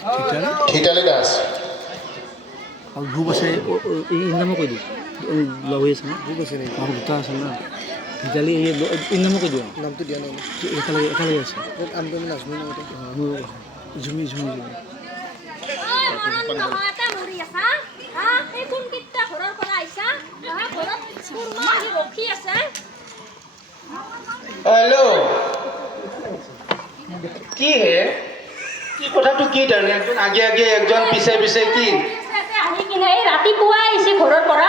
থিতালি দাস আৰু গ্ৰুপ আছে এই নামো কৈ দিওঁ লগ হৈ আছে ন গ্ৰুপ আছে নেকি আৰু দুটা আছে না ভিতালি এই নামো কৈ দিওঁ নামটো দিয়া নাই একেলগে আছে আমি নাজনো ঝুমি ঝুমি ঝুমি हेलो কি হে কি কথাটো কি তাৰমানে একজন আগে আগে একজন পিছে পিছে কি আহি কিনে এই ৰাতিপুৱা আহিছে ঘৰৰ পৰা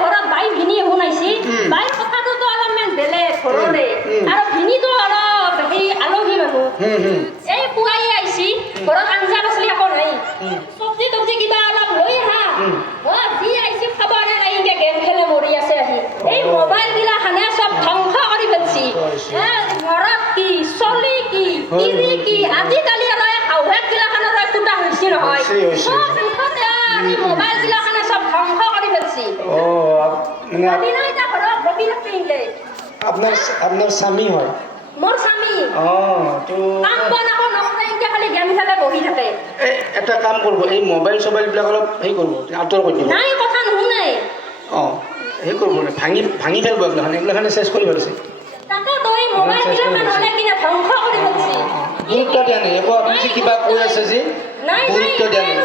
ঘৰত বাই ভিনি শুনাইছি বাইৰ কথাটোতো অলপমান বেলেগ ঘৰৰে আৰু ভিনিটো অলপ সেই আলহী মানুহ এই পুৱাই আহিছি ঘৰত আঞ্জা পাচলি একো নাই চব্জি তব্জি কিবা অলপ লৈ আহা যি আহিছি খবৰে নাই যে গেম খেলে মৰি আছে আহি এই মোবাইল গিলাখানে চব ধ্বংস কৰি পেলছি ঘৰত কি চলি কি টিভি কি আজিকালি আউহেক গিলাখানৰ ফুটা হৈছে নহয় মোবাইল গিলাখানে চব ধ্বংস কৰি পেলছি আপোনাৰ স্বামী হয় মোৰ স্বামী তো কাম বনাব নকৰে এতিয়া খালি গেম খেলে বহি থাকে এটা কাম কৰিব এই মোবাইল চবাইলবিলাক অলপ হেৰি কৰিব আঁতৰ কৰি দিব নাই কথা নুশুনে হেৰি কৰিব ভাঙি ফেলব এইগিলাখানে চেষ্টা কৰি পেলাইছে তাকে তই মোবাইল গিলাখান হ'লে কিনে ধ্বংস কৰি পেলছি গুৰুত্ব দিয়া নাই একো আপুনি যে কিবা কৈ আছে যে গুৰুত্ব দিয়া নাই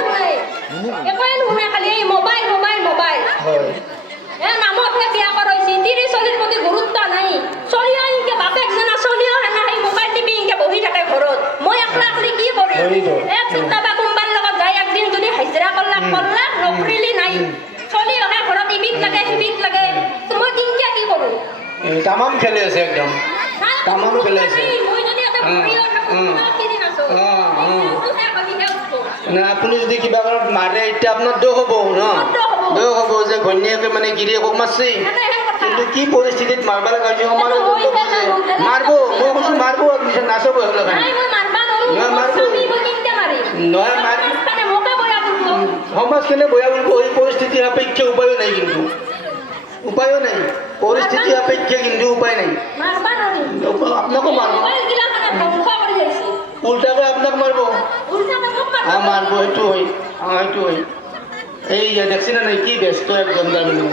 একোৱে নুশুনে খালি এই মোবাইল মোবাইল মোবাইল হয় নামতহে বিয়া কৰাইছি তিৰি চলিৰ প্ৰতি গুৰুত্ব নাই চলিও ইনকে বাপেক জনা চলিও হেনা সেই মোবাইল টিপি ইনকে বহি থাকে ঘৰত মই একলা একলি কি কৰিম কেতিয়াবা কোনোবাৰ লগত যাই একদিন যদি হাজিৰা কৰলা নকৰিলি নাই চলিও হে ঘৰত ইবিত লাগে সিবিত লাগে মই কিনকে কি কৰোঁ তামাম খেলি আছে একদম তামাম খেলি আছে মই যদি এটা ঘূৰিও থাকোঁ কিদিন আছোঁ না আপুনি যদি কিবা কাৰণত মাৰে এতিয়া আপোনাৰ দুখ হ'ব ন দুখ হ'ব যে ঘৈণীয়েকে মানে গিৰিয়েকক মাৰছে কিন্তু কি পৰিস্থিতিত মাৰিব লগা হৈছে সমাজে মাৰিব মই কৈছোঁ মাৰিব নাচাব নহয় সমাজখনে বয়া বুলিব এই পৰিস্থিতি সাপেক্ষে উপায়ো নাই কিন্তু উপায়ো নাই পৰিস্থিতি সাপেক্ষে কিন্তু উপায় নাই আপোনাকো মাৰিব উল্টাকৈ আপোনাক মাৰিব মাৰিব সেইটো হয় সেইটো হয় এই দেখছি না নাই কি ব্যস্ত একদম তাৰমানে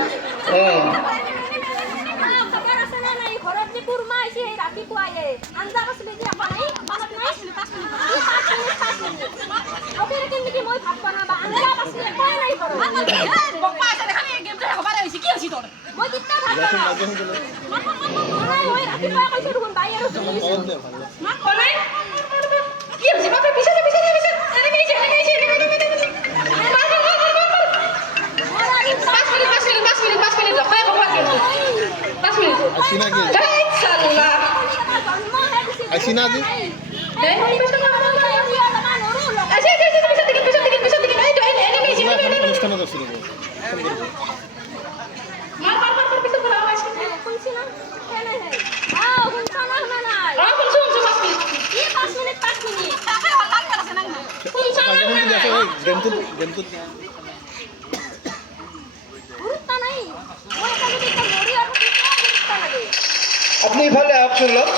আপুনি ইফালে আহকচোন লগ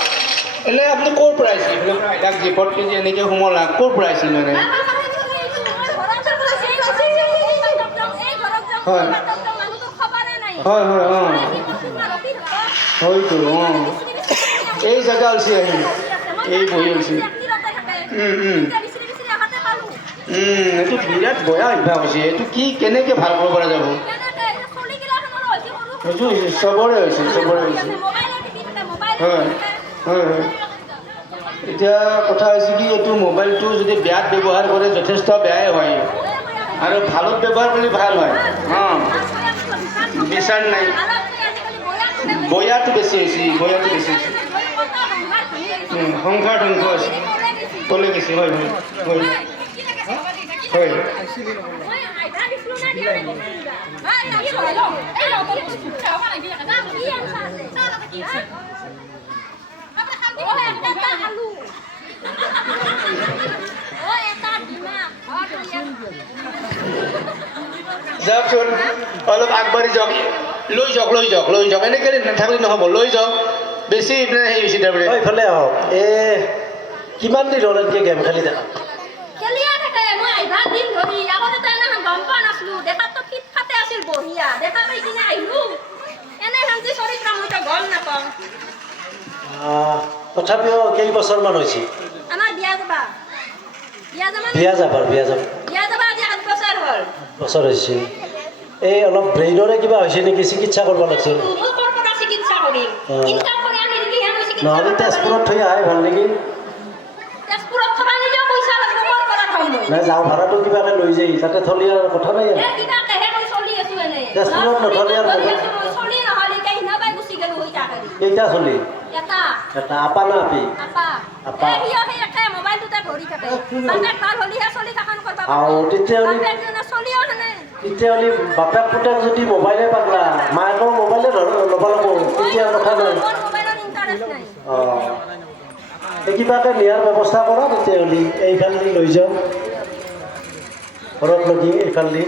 এনে আপুনি ক'ৰ পৰা আহিছিল এইবিলাক জীপত কেজি এনেকৈ সোমলা ক'ৰ পৰা আহিছিল মানে হয় হয় হয় হয়তো এই জেগা হৈছে আহি এই বহি হৈছে এইটো বিৰাট বেয়া অভ্যাস হৈছে এইটো কি কেনেকৈ ভাল কৰিব পৰা যাব সেইটো চবৰে হৈছে হয় হয় হয় এতিয়া কথা হৈছে কি এইটো মোবাইলটো যদি বেয়াত ব্যৱহাৰ কৰে যথেষ্ট বেয়াই হয় আৰু ভালত ব্যৱহাৰ কৰিলে ভাল হয় বিচাৰ নাই বয়াটো বেছি হৈছে সংসাৰ ধ্বংস আছে ক'লে গৈছে হয় হয় হয় হয় যাওকচোন অলপ আগবাঢ়ি যাওক লৈ যাওক এনেকৈ নাথাকিলে নহ'ব লৈ যাওক বেছি হেৰি হৈছে তাৰমানে ইফালে আহক কিমান দিন হ'ল এনেকৈ গেম খেলি থাকা খেলিয়ে থাকে মই তথাপিও কেইবছৰমান হৈছে আমাৰ বিয়া যাবা বিয়া যাবাৰ আজি 8 বছৰ হ'ল বছৰ হৈছে এই অলপ ব্ৰেইনৰে কিবা হৈছে নেকি চিকিৎসা কৰিব লাগিছিল মোৰ পৰা চিকিৎসা কৰিম ইনকাম কৰি আনি দিলি হেনো চিকিৎসা নহ'লে তেজপুৰত থৈ আহে ভাল নেকি তেজপুৰত থবা নিজেও পইচা লাগিব মোৰ পৰা থম মই নাই যাওঁ ভাড়াটো কিবাকে লৈ যাই তাতে থলি আৰু কথা নাই আৰু কিবাকেহে মই চলি আছো এনে তেজপুৰত নথলি আৰু চলি নহ'লে এতিয়া হিনাবাই গুচি গ'লো হৈ থাকে কেইটা চলি এটা আপা না আপি আপা আপা। সিও সেই একে মোবাইলটোতে ধৰি থাকে বাপেক ভাল হ'লেহে চলি থাকান কৰবা আৰু তেতিয়াহ'লে বাপেক চলিও হেনে তেতিয়াহ'লে বাপেক পুতেক যদি মোবাইলে পাগলা মায়েকৰ মোবাইলে ল'ব লাগিব তেতিয়া কথা নাই মোৰ মোবাইলত ইণ্টাৰেষ্ট নাই এই কিবাকে নিয়াৰ ব্যৱস্থা কৰা তেতিয়াহ'লে এইফালেদি লৈ যাওঁ ঘৰত লগি এইফালেদি